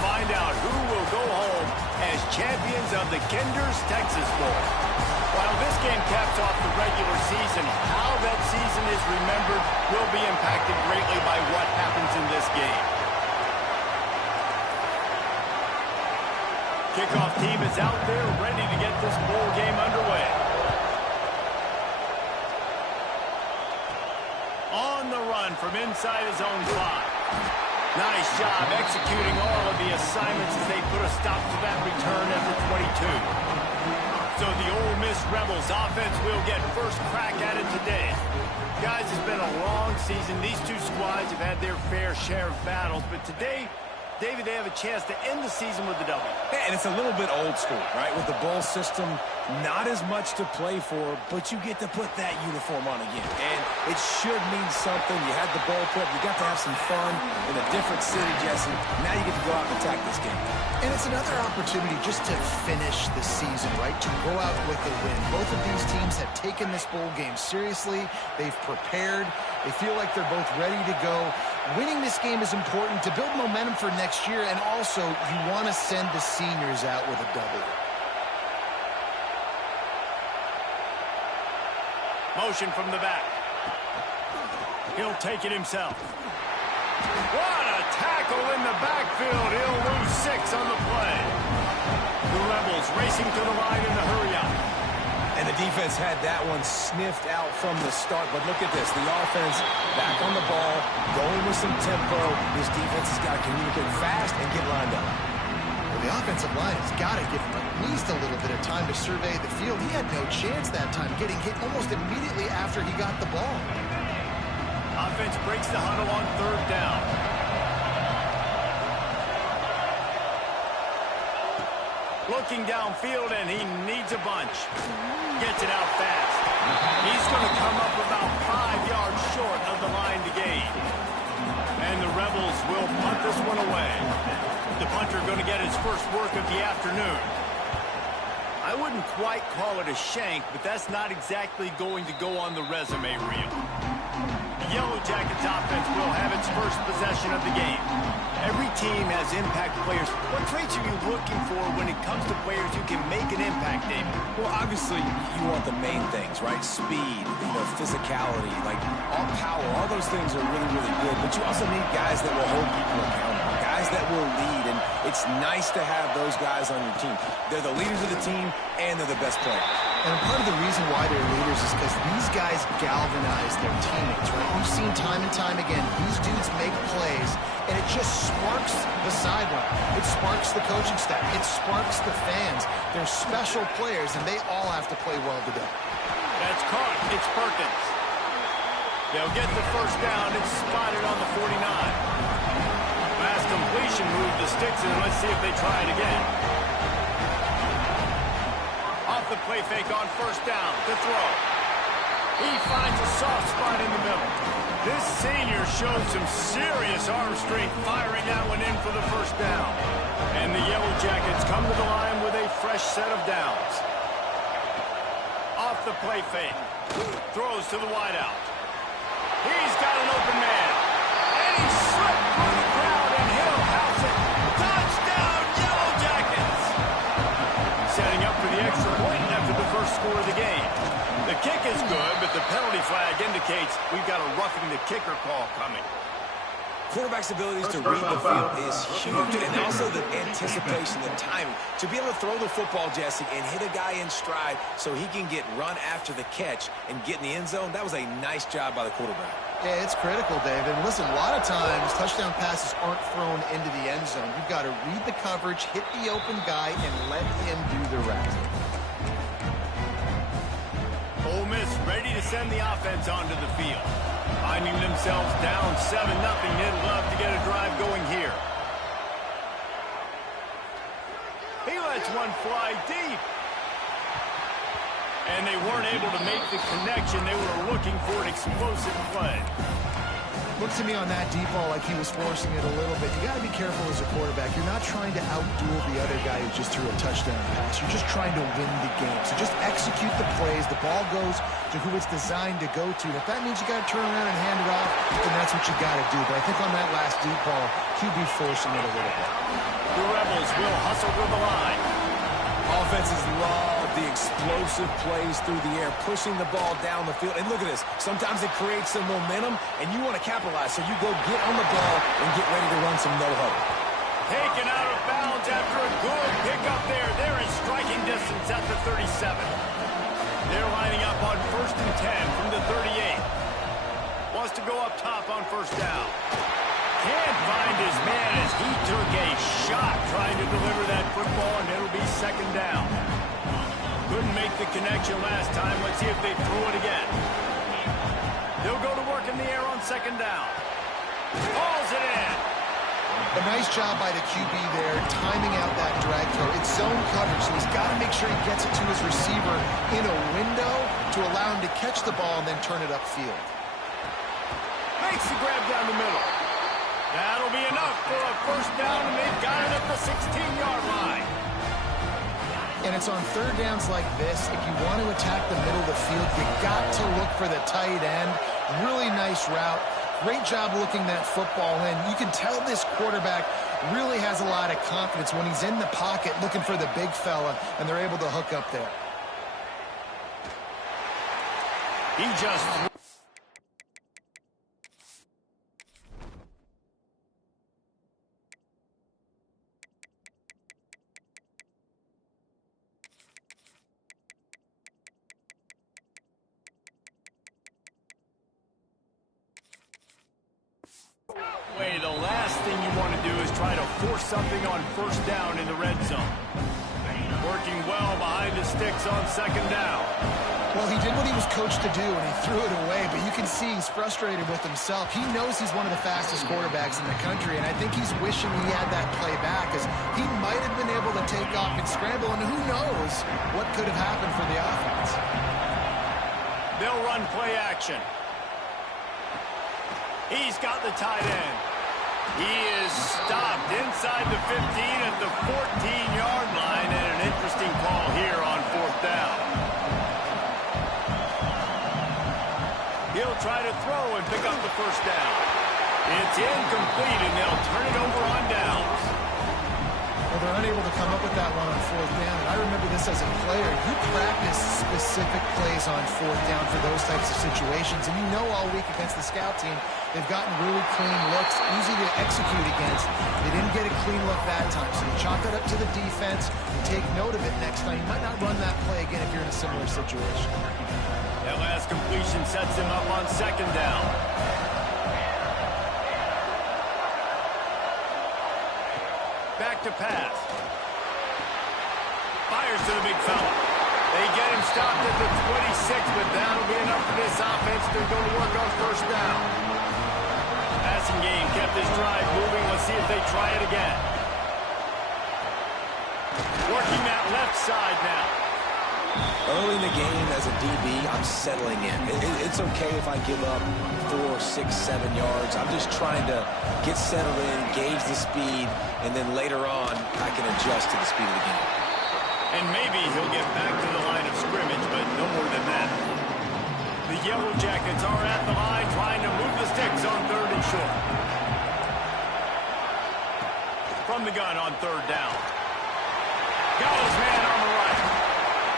find out who will go home as champions of the Kinder's Texas Bowl. While this game caps off the regular season, how that season is remembered will be impacted greatly by what happens in this game. Kickoff team is out there ready to get this bowl game underway. On the run from inside his own 5. Nice job executing all of the assignments as they put a stop to that return at the 22. So the Ole Miss Rebels offense will get first crack at it today. Guys, it's been a long season. These two squads have had their fair share of battles, but today, David, they have a chance to end the season with a W. Yeah, and it's a little bit old school, right? With the bowl system, not as much to play for, but you get to put that uniform on again. And it should mean something. You had the bowl prep. You got to have some fun in a different city, Jesse. Now you get to go out and attack this game. And it's another opportunity just to finish the season, right? To go out with a win. Both of these teams have taken this bowl game seriously. They've prepared. They feel like they're both ready to go. Winning this game is important to build momentum for next year, and also you want to send the seniors out with a W. Motion from the back. He'll take it himself. What a tackle in the backfield. He'll lose 6 on the play. The Rebels racing to the line in the hurry-up. And the defense had that one sniffed out from the start. But look at this. The offense back on the ball, going with some tempo. This defense has got to communicate fast and get lined up. Well, the offensive line has got to give him at least a little bit of time to survey the field. He had no chance that time, getting hit almost immediately after he got the ball. Offense breaks the huddle on 3rd down. Looking downfield, and he needs a bunch. Gets it out fast. He's going to come up about 5 yards short of the line to gain. And the Rebels will punt this one away. The punter going to get his first work of the afternoon. I wouldn't quite call it a shank, but that's not exactly going to go on the resume reel. The Yellow Jackets offense will have its first possession of the game. Every team has impact players. What traits are you looking for when it comes to players who can make an impact, David? Well, obviously, you want the main things, right? Speed, physicality, like all power. All those things are really, really good. But you also need guys that will hold people accountable, guys that will lead. And it's nice to have those guys on your team. They're the leaders of the team, and they're the best players. And part of the reason why they're leaders is because these guys galvanize their teammates, right? We've seen time and time again, these dudes make plays, and it just sparks the sideline. It sparks the coaching staff. It sparks the fans. They're special players, and they all have to play well today. That's caught. It's Perkins. They'll get the first down. It's spotted on the 49. Last completion moved the sticks, and let's see if they try it again. Off the play fake on 1st down to throw. He finds a soft spot in the middle. This senior showed some serious arm strength firing that one in for the 1st down. And the Yellow Jackets come to the line with a fresh set of downs. Off the play fake. Throws to the wideout. He's got an open man. And he slipped through the crowd, and he'll house it. Touchdown, Yellow Jackets! Setting up for the extra point after the first score of the game. The kick is good, but the penalty flag indicates we've got a roughing the kicker call coming. Quarterback's abilities to read the field is huge, and also the anticipation, the timing. To be able to throw the football, Jesse, and hit a guy in stride so he can get run after the catch and get in the end zone, that was a nice job by the quarterback. Yeah, it's critical, David. Listen, a lot of times touchdown passes aren't thrown into the end zone. You've got to read the coverage, hit the open guy, and let him do the rest. Ole Miss ready to send the offense onto the field. Finding themselves down 7-0, they'd love to get a drive going here. He lets one fly deep. And they weren't able to make the connection. They were looking for an explosive play. Looked to me on that deep ball like he was forcing it a little bit. You got to be careful as a quarterback. You're not trying to outduel the other guy who just threw a touchdown pass. You're just trying to win the game. So just execute the plays. The ball goes to who it's designed to go to. If that means you got to turn around and hand it off, then that's what you got to do. But I think on that last deep ball, QB forcing it a little bit. The Rebels will hustle to the line. Offenses love the explosive plays through the air, pushing the ball down the field. And look at this. Sometimes it creates some momentum, and you want to capitalize. So you go get on the ball and get ready to run some no-huddle. Taken out of bounds after a good pickup there. They're in striking distance at the 37. They're lining up on 1st and 10 from the 38. Wants to go up top on 1st down. Can't find his man as he took a shot trying to deliver that football, and it'll be 2nd down. Couldn't make the connection last time. Let's see if they throw it again. They'll go to work in the air on 2nd down. Hauls it in. A nice job by the QB there, timing out that drag throw. It's zone coverage, so he's got to make sure he gets it to his receiver in a window to allow him to catch the ball and then turn it upfield. Makes the grab down the middle. That'll be enough for a 1st down, and they've got it at the 16-yard line. And it's on 3rd downs like this. If you want to attack the middle of the field, you got to look for the tight end. Really nice route. Great job looking that football in. You can tell this quarterback really has a lot of confidence when he's in the pocket looking for the big fella, and they're able to hook up there. He just... The last thing you want to do is try to force something on 1st down in the red zone. Working well behind the sticks on 2nd down. Well, he did what he was coached to do, and he threw it away, but you can see he's frustrated with himself. He knows he's one of the fastest quarterbacks in the country, and I think he's wishing he had that play back, as he might have been able to take off and scramble, and who knows what could have happened for the offense. They'll run play action. He's got the tight end. He is stopped inside the 15 at the 14-yard line, and an interesting call here on 4th down. He'll try to throw and pick up the 1st down. It's incomplete, and they'll turn it over on downs. Well, they're unable to come up with that one on 4th down, and I remember this as a player. You practice specific plays on 4th down for those types of situations, and you know all week against the scout team, they've gotten really clean looks, easy to execute against. They didn't get a clean look that time, so you chalk it up to the defense. You take note of it next time. You might not run that play again if you're in a similar situation. That last completion sets him up on 2nd down. Back to pass. Fires to the big fella. They get him stopped at the 26, but that'll be enough for this offense to go to work on 1st down. Passing game kept this drive moving. Let's see if they try it again. Working that left side now. Early in the game as a DB, I'm settling in. It's okay if I give up 4, 6, 7 yards. I'm just trying to get settled in, gauge the speed, and then later on, I can adjust to the speed of the game. And maybe he'll get back to the line of scrimmage, but no more than that. The Yellow Jackets are at the line trying to move the sticks on 3rd and short. From the gun on 3rd down. Got his man on the right.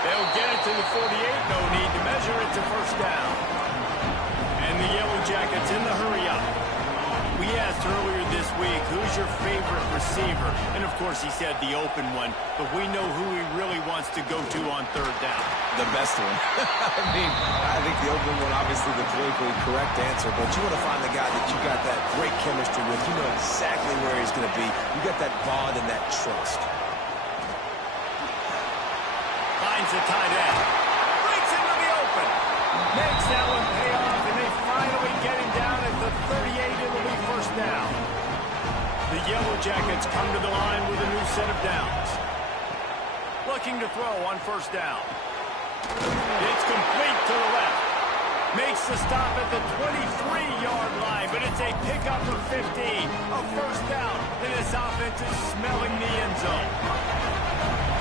They'll get it to the 48. No need to measure it to 1st down. And the Yellow Jackets in the hurry up. We asked earlier this week, who's your favorite receiver? And, of course, he said the open one. But we know who he really wants to go to on 3rd down. The best one. I think the open one, obviously the politically correct answer. But you want to find the guy that you got that great chemistry with. You know exactly where he's going to be. You got that bond and that trust. Finds the tight end. Breaks into the open. Makes that one pay off, and they finally get him down at the 38. It'll be 1st down. The Yellow Jackets come to the line with a new set of downs. Looking to throw on 1st down. It's complete to the left. Makes the stop at the 23-yard line, but it's a pickup of 15. A 1st down, and this offense is smelling the end zone.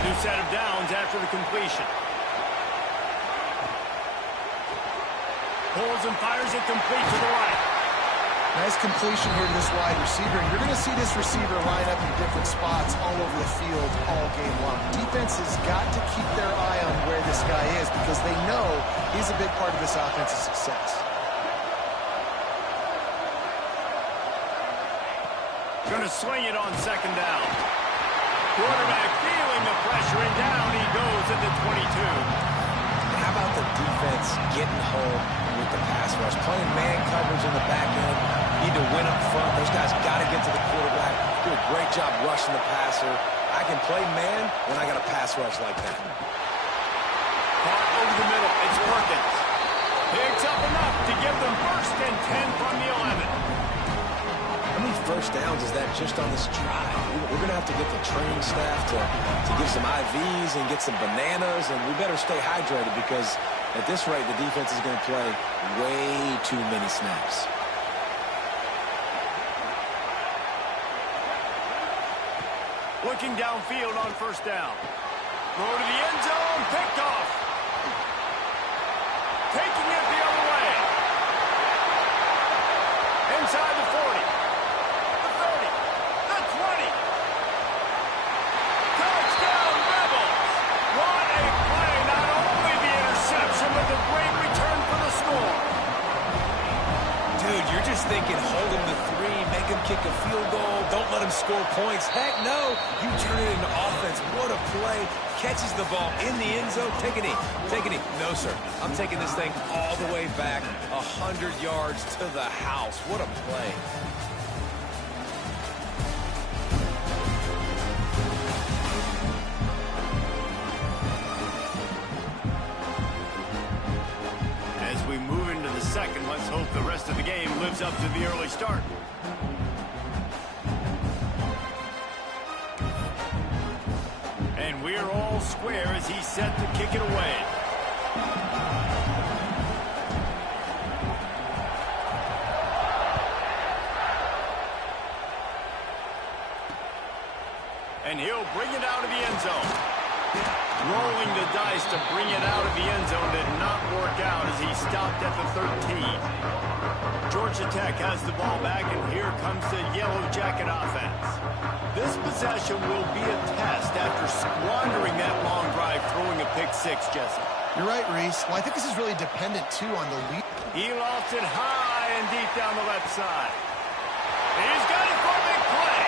New set of downs after the completion. Pulls and fires it complete to the right. Nice completion here to this wide receiver. And you're going to see this receiver line up in different spots all over the field all game long. Defense has got to keep their eye on where this guy is because they know he's a big part of this offense's success. Going to swing it on second down. Quarterback feeling the pressure, and down he goes at the 22. How about the defense getting home with the pass rush? Playing man coverage in the back end. Need to win up front. Those guys got to get to the quarterback. Do a great job rushing the passer. I can play man when I got a pass rush like that. Caught over the middle. It's Perkins. Picks up enough to give them first and 10 from the 11. How many first downs is that just on this drive? We're going to have to get the training staff to give some IVs and get some bananas, and we better stay hydrated because at this rate, the defense is going to play way too many snaps. Looking downfield on first down. Throw to the end zone, picked off. Taking it the other way. Inside the 40. The 30. The 20. Touchdown, Rebels. What a play. Not only the interception, but the great return for the score. Dude, you're just thinking, hold him to 3, make him kick a field goal, don't let him score points. Heck no, you turn it into offense. What a play. Catches the ball in the end zone. Take a knee. Take a knee. No, sir. I'm taking this thing all the way back 100 yards to the house. What a play. As we move into the second, let's hope the rest of the game lives up to the early start. And we're all square as he's set to kick it away. And he'll bring it out of the end zone. Rolling the dice to bring it out of the end zone did not work out as he stopped at the 13. Georgia Tech has the ball back, and here comes the Yellow Jacket offense. This possession will be a test after squandering that long drive, throwing a pick six, Jesse. You're right, Reese. Well, I think this is really dependent, too, on the lead. He lofts it high and deep down the left side. He's got it for a big play.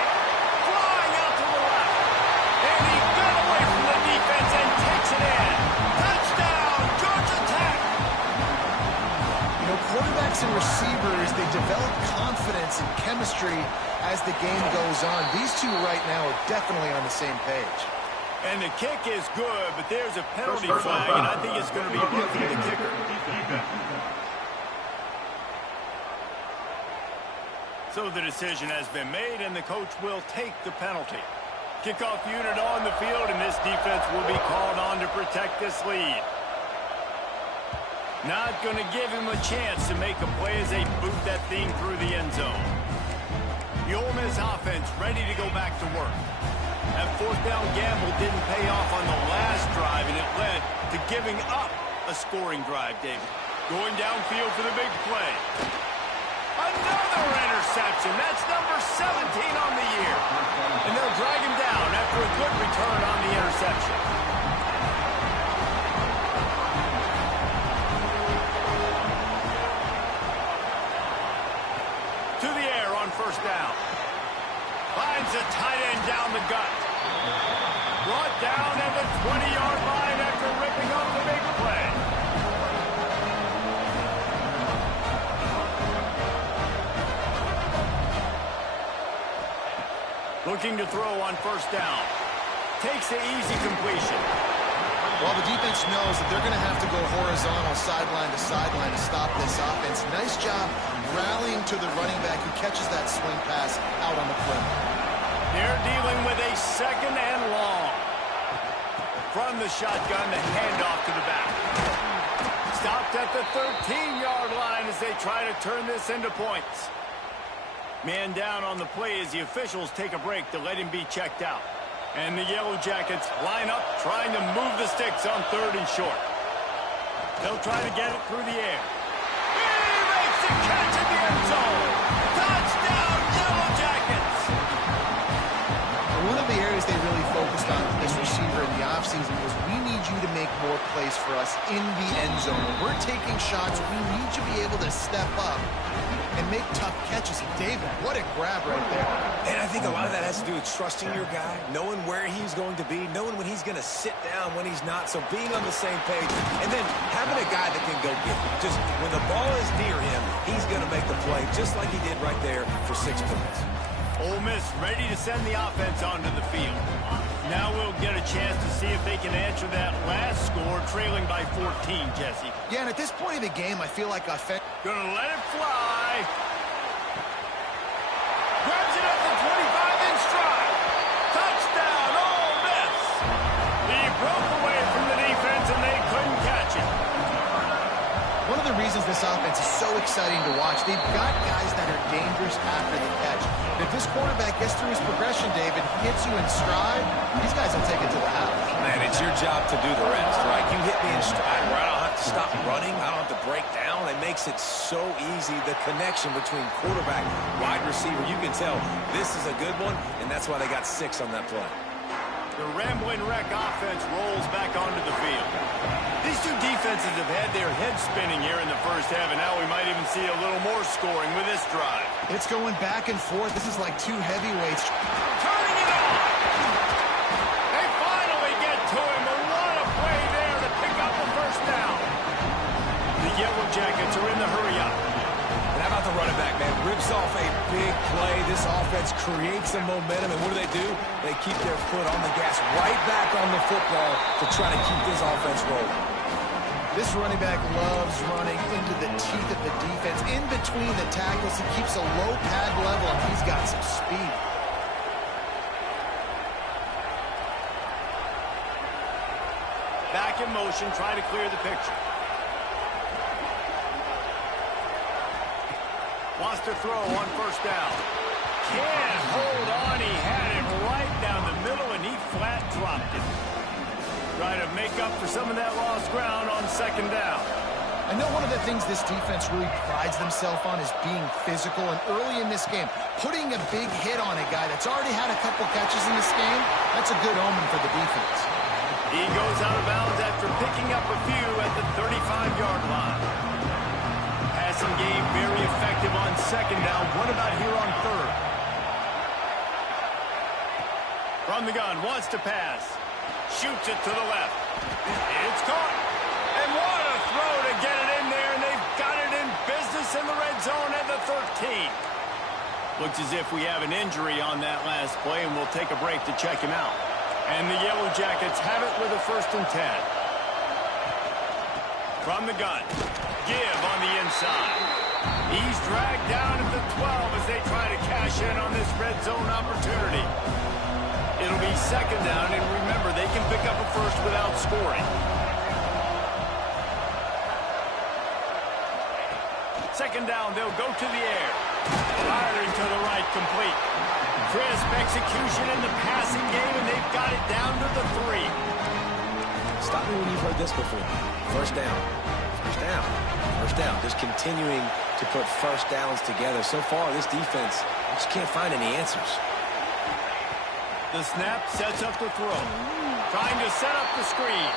Flying out to the left. And he got away from the defense and takes it in. Touchdown, Georgia Tech. You know, quarterbacks and receivers, they develop confidence and chemistry as the game goes on. These two right now are definitely on the same page. And the kick is good, but there's a penalty flag, and I think it's going to be rookie the kicker. So the decision has been made, and the coach will take the penalty. Kickoff unit on the field, and this defense will be called on to protect this lead. Not going to give him a chance to make a play as they boot that thing through the end zone. The Ole Miss offense ready to go back to work. That fourth down gamble didn't pay off on the last drive, and it led to giving up a scoring drive, David. Going downfield for the big play. Another interception. That's number 17 on the year. And they'll drag him down after a good return on the interception. To the air on first down. Finds a tight end down the gut. Brought down at the 20-yard line after ripping up the big play. Looking to throw on first down. Takes the easy completion. Well, the defense knows that they're going to have to go horizontal sideline to sideline to stop this offense. Nice job rallying to the running back who catches that swing pass out on the perimeter. They're dealing with a second and long. From the shotgun, the handoff to the back. Stopped at the 13-yard line as they try to turn this into points. Man down on the play as the officials take a break to let him be checked out. And the Yellow Jackets line up, trying to move the sticks on third and short. They'll try to get it through the air. He makes the catch in the end zone. areas they really focused on with this receiver in the offseason was, we need you to make more plays for us in the end zone. When we're taking shots, we need you to be able to step up and make tough catches. And David, what a grab right there. And I think a lot of that has to do with trusting your guy, knowing where he's going to be, knowing when he's going to sit down, when he's not. So being on the same page, and then having a guy that can go get it. Just when the ball is near him, he's going to make the play, just like he did right there for 6 points. Ole Miss ready to send the offense onto the field. Now we'll get a chance to see if they can answer that last score, trailing by 14, Jesse. Yeah, and at this point of the game, I feel like Gonna let it fly. Grabs it at the 25 in stride. Touchdown, Ole Miss. He broke away from the defense and they couldn't catch it. one of the reasons this offense is so exciting to watch, they've got guys that are dangerous after the catch. If this quarterback gets through his progression, David, hits you in stride, these guys will take it to the house. Man, it's your job to do the rest, right? You hit me in stride where I don't have to stop running. I don't have to break down. It makes it so easy. The connection between quarterback, wide receiver, you can tell this is a good one, and that's why they got 6 on that play. The Rambling Wreck offense rolls back onto the field. These two defenses have had their heads spinning here in the first half, and now we might even see a little more scoring with this drive. It's going back and forth. This is like two heavyweights. Turning it on! They finally get to him, but what a play there to pick up the first down. The Yellow Jackets are in the hurry-up. And how about the running back, man? Rips off a big play. This offense creates some momentum, and what do? They keep their foot on the gas, right back on the football to try to keep this offense rolling. This running back loves running into the teeth of the defense. In between the tackles, he keeps a low pad level, and he's got some speed. Back in motion, trying to clear the picture. Wants to throw on first down. Can't hold on. He had it right down the middle, and he flat dropped it. Trying to make up for some of that lost ground on second down. I know one of the things this defense really prides themselves on is being physical, and early in this game, putting a big hit on a guy that's already had a couple catches in this game, that's a good omen for the defense. He goes out of bounds after picking up a few at the 35-yard line. Passing game very effective on second down. What about here on third? From the gun, wants to pass. Shoots it to the left. It's caught. And what a throw to get it in there, and they've got it in business in the red zone at the 13. Looks as if we have an injury on that last play, and we'll take a break to check him out. And the Yellow Jackets have it with a 1st and 10. From the gun. Give on the inside. He's dragged down at the 12 as they try to cash in on this red zone opportunity. It'll be second down, and remember, they can pick up a first without scoring. Second down, they'll go to the air. Firing to the right, complete. Crisp execution in the passing game, and they've got it down to the 3. Stop me when you've heard this before. First down. First down. First down. Just continuing to put first downs together. So far, this defense just can't find any answers. The snap sets up the throw. Trying to set up the screen.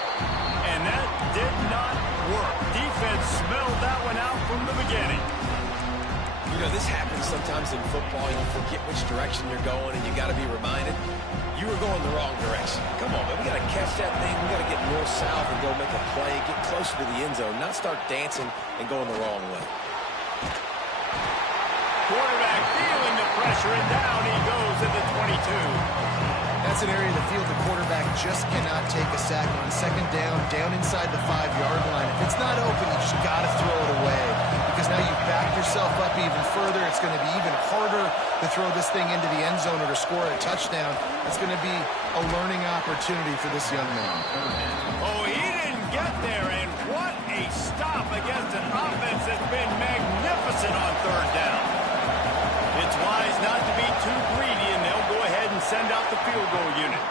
And that did not work. Defense smelled that one out from the beginning. You know, this happens sometimes in football. You forget which direction you're going, and you got to be reminded. You were going the wrong direction. Come on, man. We got to catch that thing. We got to get north-south and go make a play, get closer to the end zone, not start dancing and going the wrong way. Quarterback feeling the pressure, and down he goes at the 22. That's an area of the field the quarterback just cannot take a sack on. Second down, down inside the 5-yard line. If it's not open, you just got to throw it away. Because now you back yourself up even further. It's going to be even harder to throw this thing into the end zone or to score a touchdown. It's going to be a learning opportunity for this young man. Oh, he didn't get there, and what a stop against an offense that's been magnificent on third down. It's wise not to be too greedy, and they'll go ahead and send out the field goal unit.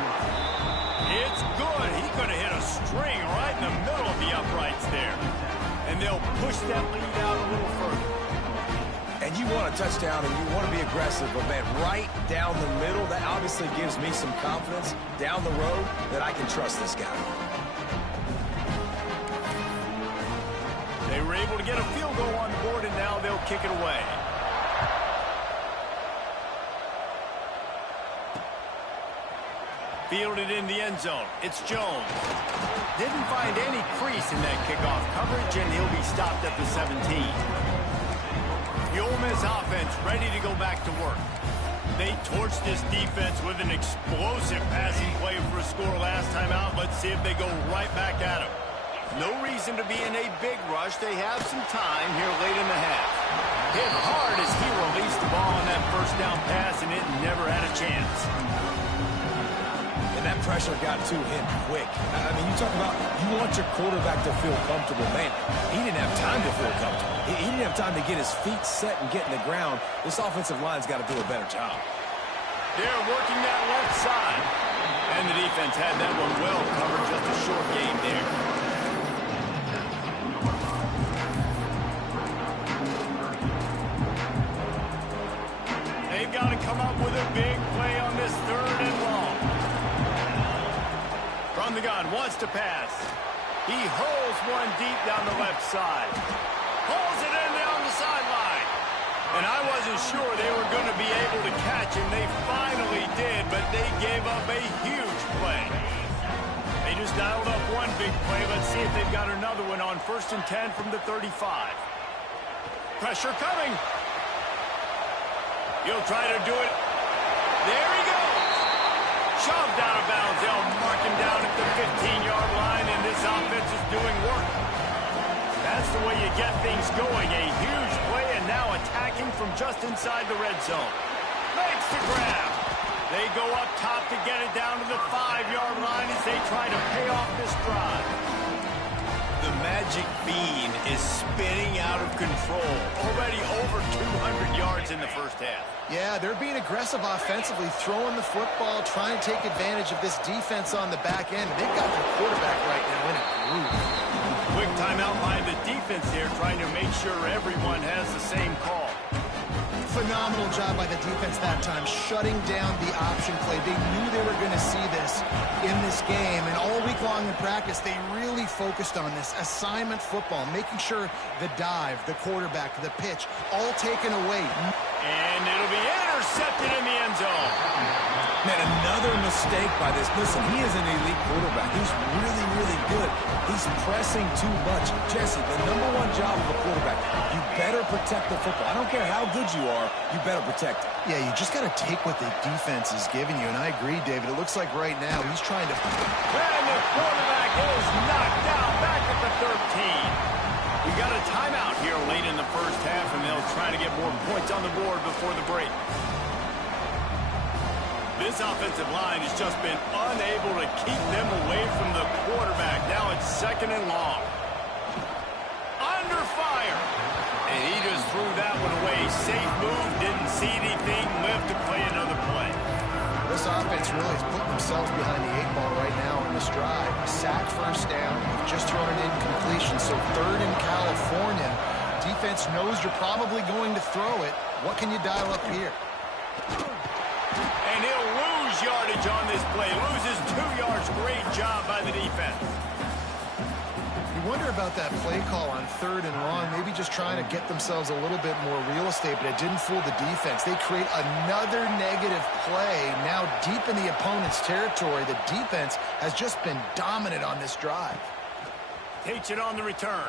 It's good. He could have hit a string right in the middle of the uprights there. And they'll push that lead out a little further. And you want a touchdown and you want to be aggressive, but, man, right down the middle, that obviously gives me some confidence down the road that I can trust this guy. They were able to get a field goal on the board, and now they'll kick it away. Fielded in the end zone. It's Jones. Didn't find any crease in that kickoff coverage, and he'll be stopped at the 17. The Ole Miss offense ready to go back to work. They torched this defense with an explosive passing play for a score last time out. Let's see if they go right back at him. No reason to be in a big rush. They have some time here late in the half. Hit hard as he released the ball on that first down pass, and it never had a chance. And that pressure got to him quick. I mean, you talk about you want your quarterback to feel comfortable. Man, he didn't have time to feel comfortable. He didn't have time to get his feet set and get in the ground. This offensive line's got to do a better job. They're working that left side. And the defense had that one well covered. Just a short game there. They've got to come up with a big play on this 3rd and long. From the gun, wants to pass. He hurls one deep down the left side. Pulls it in down the sideline. And I wasn't sure they were going to be able to catch him. They finally did, but they gave up a huge play. They just dialed up one big play. Let's see if they've got another one on 1st and 10 from the 35. Pressure coming. He'll try to do it. There he goes. Shoved out of bounds. They'll mark him down at the 15-yard line, and this offense is doing work. That's the way you get things going. A huge play, and now attacking from just inside the red zone. Makes the grab. They go up top to get it down to the 5-yard line as they try to pay off this drive. The magic bean is spinning out of control. Already over 200 yards in the first half. Yeah, they're being aggressive offensively, throwing the football, trying to take advantage of this defense on the back end. They've got their quarterback right now in a groove. Quick timeout by the defense here, trying to make sure everyone has the same call. Phenomenal job by the defense that time, shutting down the option play. They knew they were going to see this in this game, and all week long in practice, they really focused on this assignment football, making sure the dive, the quarterback, the pitch, all taken away. And it'll be intercepted in the end zone. Man, another mistake by this. Listen, he is an elite quarterback. He's really, really good. He's pressing too much. Jesse, the #1 job of a quarterback, you better protect the football. I don't care how good you are, you better protect it. Yeah, you just got to take what the defense is giving you, and I agree, David. It looks like right now he's trying to... And the quarterback is knocked down back at the 13. We got a timeout here late in the first half, and they'll try to get more points on the board before the break. This offensive line has just been unable to keep them away from the quarterback. Now it's 2nd and long. Under fire. And he just threw that one away. Safe move, didn't see anything, lived to play another play. This offense really is putting themselves behind the 8 ball right now on this drive. Sack, first down, just thrown an incompletion. So 3rd in California. Defense knows you're probably going to throw it. What can you dial up here? And he'll lose yardage on this play. Loses 2 yards. Great job by the defense. You wonder about that play call on 3rd and long. Maybe just trying to get themselves a little bit more real estate, but it didn't fool the defense. They create another negative play. Now deep in the opponent's territory, the defense has just been dominant on this drive. Takes it on the return.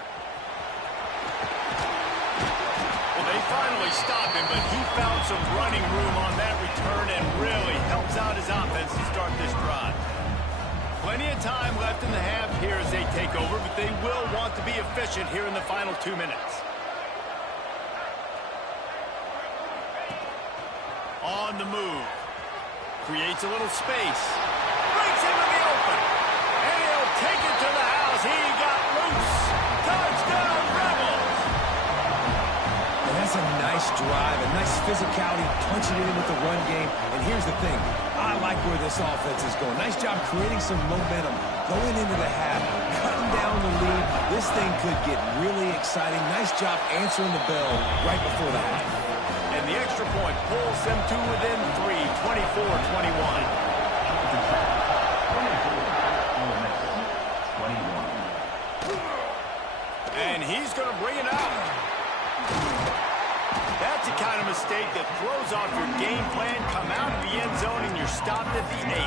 They finally stopped him, but he found some running room on that return and really helps out his offense to start this drive. Plenty of time left in the half here as they take over, but they will want to be efficient here in the final 2 minutes. On the move. Creates a little space. Breaks into the open. And he'll take it to the house. He got loose. Touchdown, Rebels! That's a nice drive, a nice physicality, punching it in with the run game. And here's the thing. I like where this offense is going. Nice job creating some momentum, going into the half, cutting down the lead. This thing could get really exciting. Nice job answering the bell right before the half. the extra point pulls them to within 3, 24-21. And he's going to bring it out. That's the kind of mistake that throws off your game plan. Come out of the end zone and you're stopped at the 8.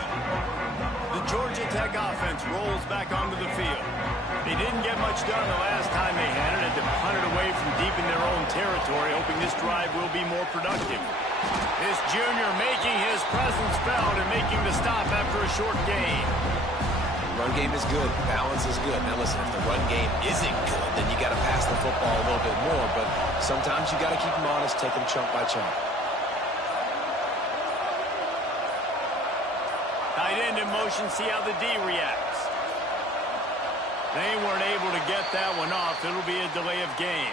The Georgia Tech offense rolls back onto the field. They didn't get much done the last time they had it, and to punt it away from deep in their own territory, hoping this drive will be more productive. This junior making his presence felt and making the stop after a short gain. Run game is good. Balance is good. Now listen, if the run game isn't good, then you got to pass the football a little bit more. But sometimes you got to keep them honest, take them chunk by chunk. Tight end in motion, see how the D reacts. They weren't able to get that one off. It'll be a delay of game.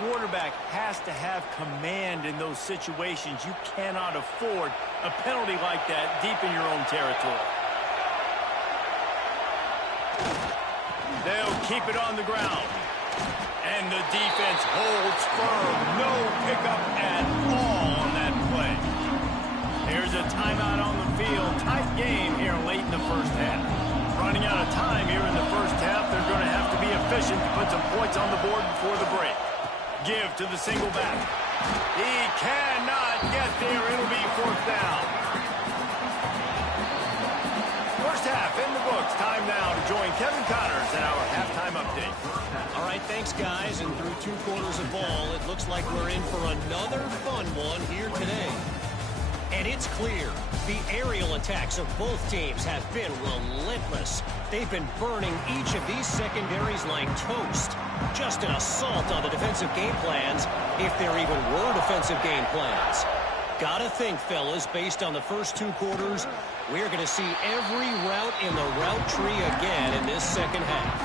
Quarterback has to have command in those situations. You cannot afford a penalty like that deep in your own territory. They'll keep it on the ground. And the defense holds firm. No pickup at all on that play. There's a timeout on the field. Tight game here late in the first half. Running out of time here in the first half. They're going to have to be efficient to put some points on the board before the break. Give to the single back. He cannot get there. It'll be fourth down. First half in the books. Time now to join Kevin Connors in our halftime update. All right, thanks, guys. And through 2 quarters of ball, it looks like we're in for another fun one here today. And it's clear, the aerial attacks of both teams have been relentless. They've been burning each of these secondaries like toast. Just an assault on the defensive game plans, if there even were defensive game plans. Gotta think, fellas, based on the first 2 quarters, we're going to see every route in the route tree again in this second half.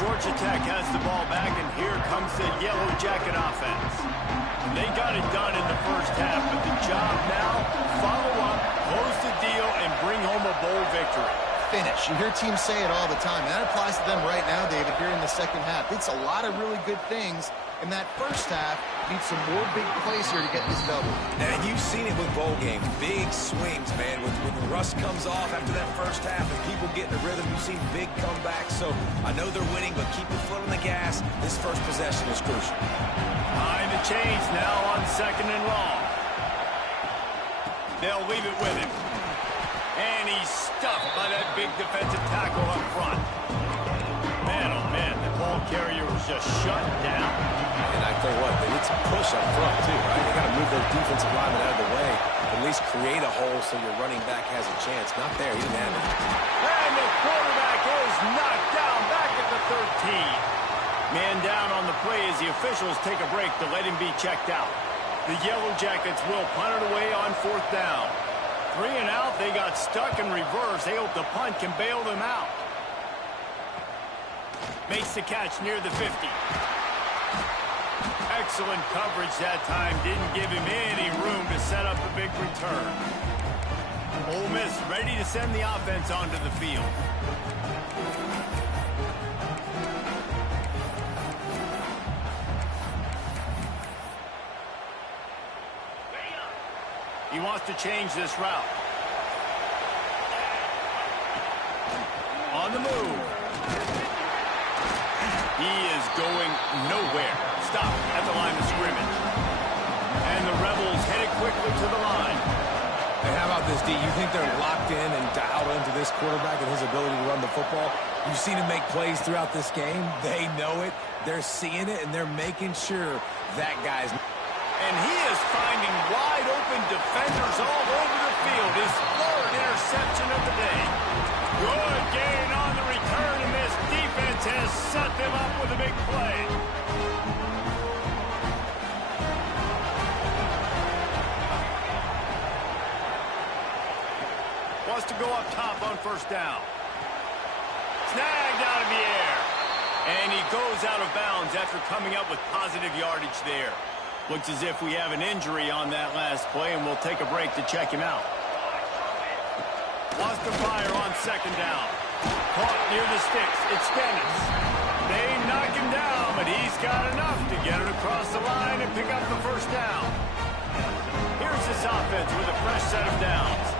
Georgia Tech has the ball back, and here comes the Yellow Jacket offense. They got it done in the first half, but the job now, follow up, close the deal, and bring home a bowl victory. Finish. You hear teams say it all the time. And that applies to them right now, David, here in the second half. It's a lot of really good things in that first half. Need some more big plays here to get this double. And you've seen it with bowl games. Big swings, man. When the rust comes off after that first half and people get in the rhythm, you've seen big comebacks. So I know they're winning, but keep your foot on the gas. This first possession is crucial. Time to change now on 2nd and long. They'll leave it with him. And he's stuffed by that big defensive tackle up front. Man, oh man, the ball carrier was just shut down. And I tell you what, they need some push up front too, right? They got to move those defensive linemen out of the way. At least create a hole so your running back has a chance. Not there, he didn't have it. And the quarterback is knocked down back at the 13. Man down on the play as the officials take a break to let him be checked out. The Yellow Jackets will punt it away on 4th down. 3 and out, they got stuck in reverse. They hope the punt can bail them out. Makes the catch near the 50. Excellent coverage that time. Didn't give him any room to set up a big return. Ole Miss ready to send the offense onto the field. He wants to change this route. On the move. He is going nowhere. Stop at the line of scrimmage. And the Rebels headed quickly to the line. And how about this, D? You think they're locked in and dialed into this quarterback and his ability to run the football? You've seen him make plays throughout this game. They know it. They're seeing it, and they're making sure that guy's... And he is finding wide-open defenders all over the field. His 3rd interception of the day. Good gain on the return, and this defense has set them up with a big play. Wants to go up top on 1st down. Snagged out of the air. And he goes out of bounds after coming up with positive yardage there. Looks as if we have an injury on that last play, and we'll take a break to check him out. Wants to fire on 2nd down. Caught near the sticks. It's Dennis. They knock him down, but he's got enough to get it across the line and pick up the first down. Here's this offense with a fresh set of downs.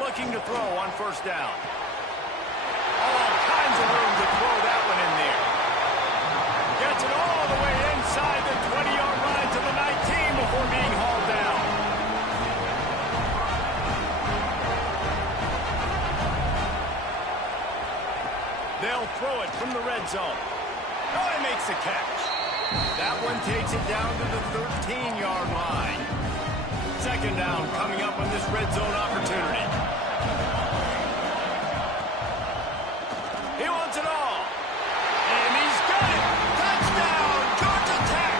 Looking to throw on first down. All kinds of room to throw that one in there. Gets it all the way inside the 20-yard line to the 19 before being hauled down. They'll throw it from the red zone. Oh, he makes the catch. That one takes it down to the 13-yard line. Second down coming up on this red zone opportunity. He wants it all. And he's got it. Touchdown, Georgia Tech.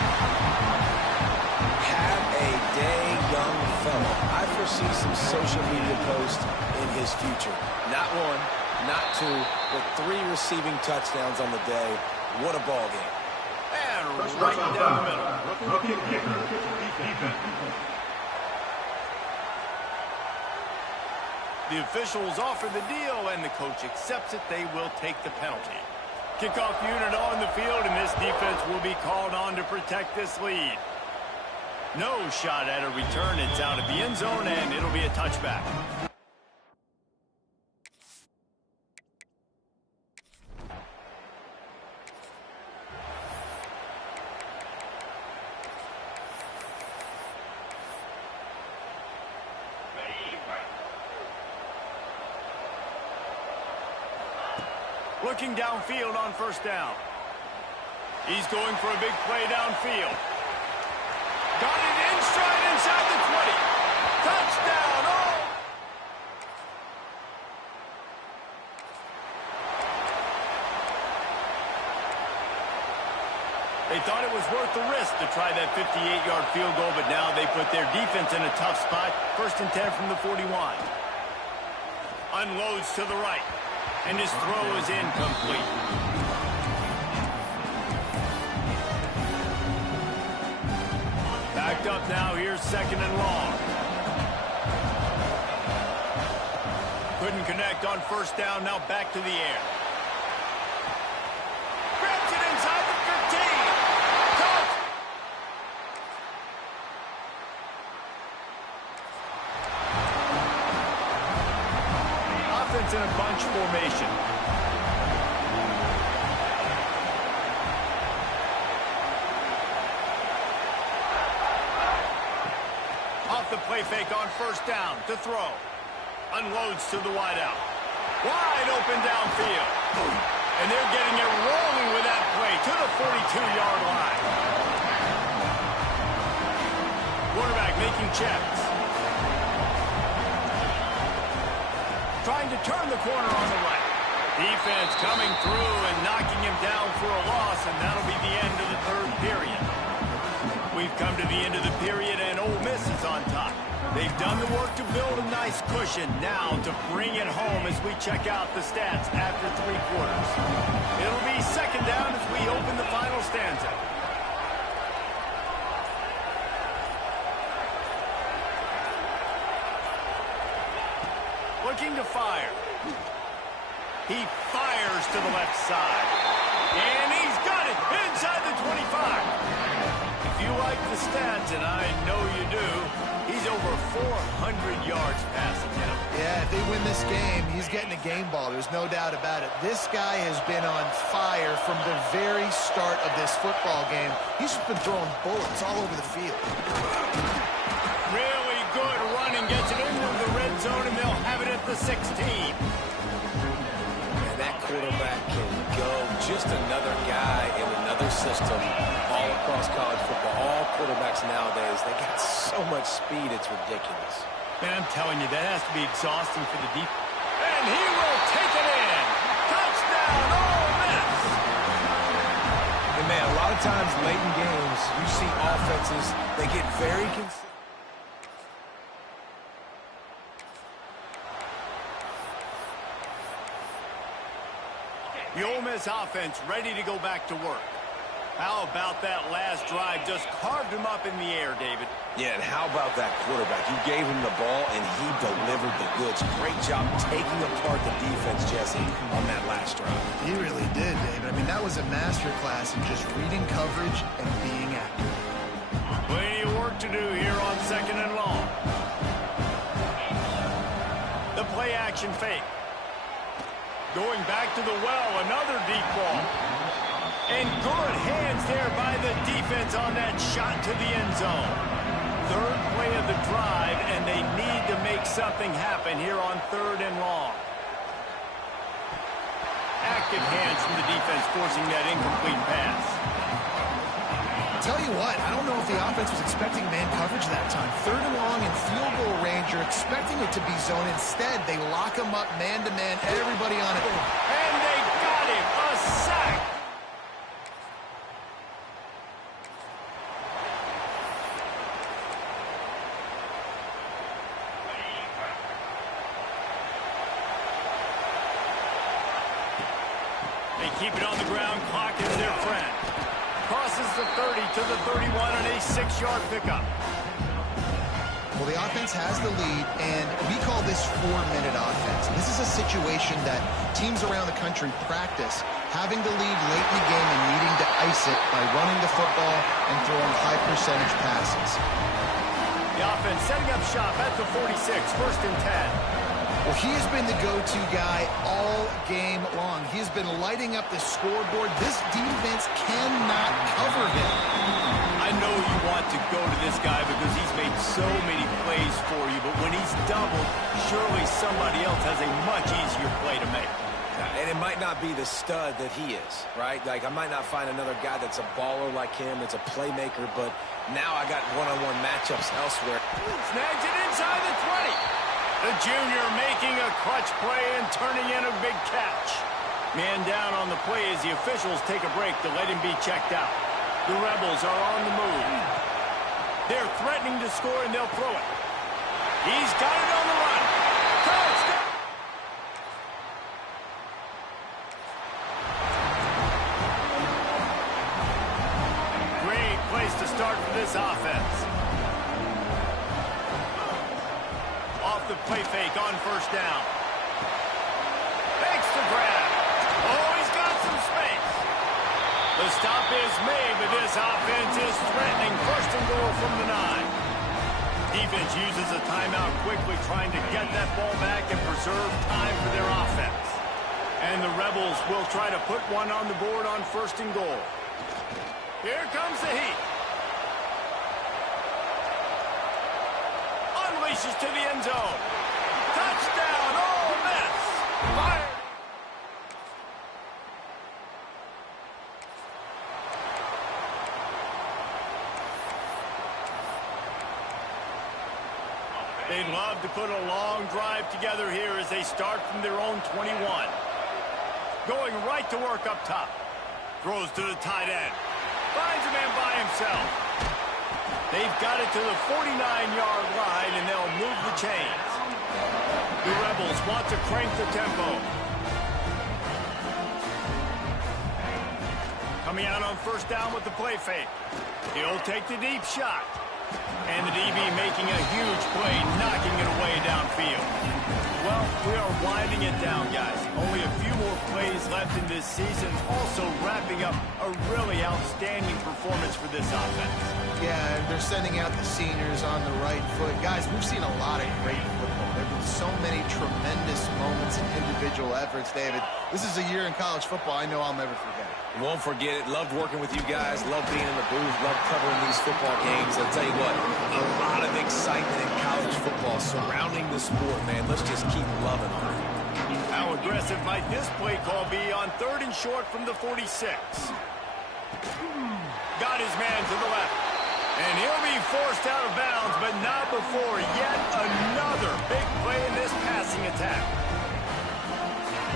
Have a day, young fella. I foresee some social media posts in his future. Not one, not two, but 3 receiving touchdowns on the day. What a ball game. And right down the middle. The officials offer the deal, and the coach accepts it. They will take the penalty. Kickoff unit on the field, and this defense will be called on to protect this lead. No shot at a return. It's out of the end zone, and it'll be a touchback. Looking downfield on first down. He's going for a big play downfield. Got it in stride inside the 20. Touchdown! Oh! They thought it was worth the risk to try that 58-yard field goal, but now they put their defense in a tough spot. First and 10 from the 41. Unloads to the right. And his throw is incomplete. Backed up now. Here's second and long. Couldn't connect on first down. Now back to the air. Grabs it inside the 15. Touch! Offense in a bunch formation. Off the play fake on first down to throw. Unloads to the wideout. Wide open downfield. And they're getting it rolling with that play to the 42-yard line. Quarterback making checks. Trying to turn the corner on the right. Defense coming through and knocking him down for a loss, and that'll be the end of the third period. We've come to the end of the period, and Ole Miss is on top. They've done the work to build a nice cushion. Now to bring it home as we check out the stats after 3 quarters. It'll be second down as we open the final stanza. Looking to fire. He fires to the left side. And he's got it inside the 25. If you like the stats, and I know you do, he's over 400 yards passing now. Yeah, if they win this game, he's getting a game ball. There's no doubt about it. This guy has been on fire from the very start of this football game. He's just been throwing bullets all over the field. Really good running. Gets it into the red zone, and they'll have it at the 16. And that quarterback can go. Just another guy in another system all across college football. All quarterbacks nowadays, they got so much speed, it's ridiculous. Man, I'm telling you, that has to be exhausting for the deep. And he will take it in. Touchdown, Ole Miss. And man, a lot of times late in games, you see offenses, they get very consistent. The Ole Miss offense ready to go back to work. How about that last drive? Just carved him up in the air, David. Yeah, and how about that quarterback? You gave him the ball, and he delivered the goods. Great job taking apart the defense, Jesse, on that last drive. He really did, David. I mean, that was a masterclass in just reading coverage and being accurate. Plenty of work to do here on 2nd and long. The play action fake. Going back to the well, another deep ball. And good hands there by the defense on that shot to the end zone. Third play of the drive, and they need to make something happen here on 3rd and long. Active hands from the defense forcing that incomplete pass. Tell you what, I don't know if the offense was expecting man coverage that time. 3rd and long in field goal range, you're expecting it to be zone. Instead, they lock him up man-to-man, everybody on it. And they got him, a sack. They keep it on the ground, clock is their friend. Crosses the 30 to the 31 on a 6-yard pickup. Well, the offense has the lead, and we call this 4-minute offense. This is a situation that teams around the country practice, having the lead late in the game and needing to ice it by running the football and throwing high-percentage passes. The offense setting up shop at the 46, 1st and 10. Well, he has been the go-to guy all game long. He has been lighting up the scoreboard. This defense cannot cover him. I know you want to go to this guy because he's made so many plays for you, but when he's doubled, surely somebody else has a much easier play to make. And it might not be the stud that he is, right? Like, I might not find another guy that's a baller like him, that's a playmaker, but now I got one-on-one matchups elsewhere. Snags it inside the 20. The junior making a clutch play and turning in a big catch. Man down on the play as the officials take a break to let him be checked out. The Rebels are on the move. They're threatening to score, and they'll throw it. He's got it on the run. Touchdown! Great place to start for this offense. Off the play fake on 1st down. Makes the grab. Oh, he's got some space. The stop is made, but this offense is threatening 1st and goal from the 9. Defense uses a timeout quickly, trying to get that ball back and preserve time for their offense. And the Rebels will try to put one on the board on 1st and goal. Here comes the heat. Unleashes to the end zone. Touchdown, Ole Miss. Fired. They'd love to put a long drive together here as they start from their own 21. Going right to work up top. Throws to the tight end. Finds a man by himself. They've got it to the 49-yard line, and they'll move the chains. The Rebels want to crank the tempo. Coming out on 1st down with the play fake. He'll take the deep shot. And the DB making a huge play, knocking it away downfield. Well, we are winding it down, guys. Only a few more plays left in this season. Also wrapping up a really outstanding performance for this offense. Yeah, and they're sending out the seniors on the right foot. Guys, we've seen a lot of great football. There have been so many tremendous moments and individual efforts, David. This is a year in college football I know I'll never forget. Won't forget it. Loved working with you guys. Loved being in the booth. Loved covering these football games. I'll tell you what, a lot of excitement in college football surrounding the sport, man. Let's just keep loving on it. How aggressive might this play call be on 3rd and short from the 46? Got his man to the left. And he'll be forced out of bounds, but not before yet another big play in this passing attack.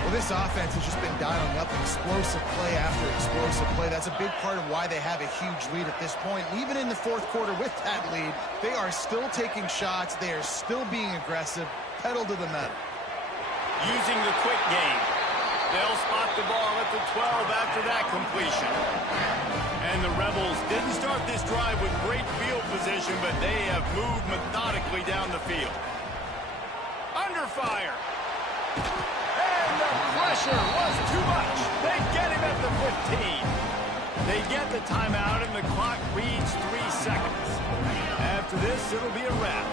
Well, this offense has just been dialing up explosive play after explosive play. That's a big part of why they have a huge lead at this point. Even in the 4th quarter with that lead, they are still taking shots. They are still being aggressive, pedal to the metal. Using the quick game. They'll spot the ball at the 12 after that completion. And the Rebels didn't start this drive with great field position, but they have moved methodically down the field. Under fire. And the pressure was too much. They get him at the 15. They get the timeout, and the clock reads 3 seconds. After this, it'll be a wrap.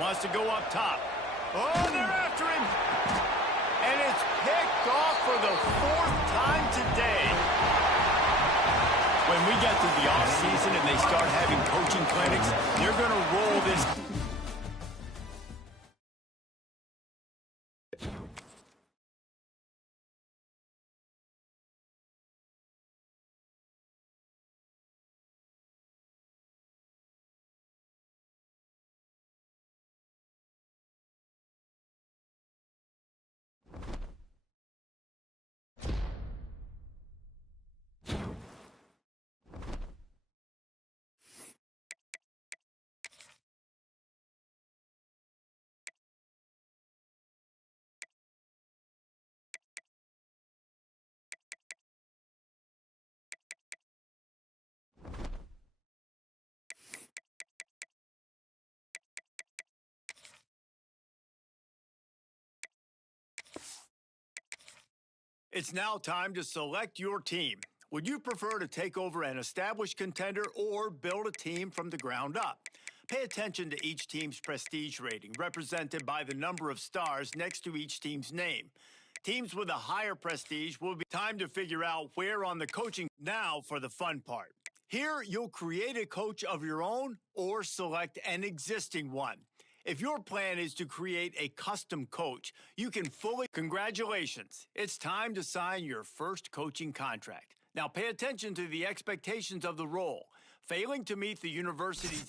Wants to go up top. Oh, they're after him. And it's picked off for the 4th time today. When we get to the offseason and they start having coaching clinics, they're going to roll this. It's now time to select your team. Would you prefer to take over an established contender or build a team from the ground up? Pay attention to each team's prestige rating, represented by the number of stars next to each team's name. Teams with a higher prestige will be time to figure out where on the coaching. Now for the fun part. Here, you'll create a coach of your own or select an existing one. If your plan is to create a custom coach, you can fully. Congratulations. It's time to sign your first coaching contract. Now pay attention to the expectations of the role. Failing to meet the university's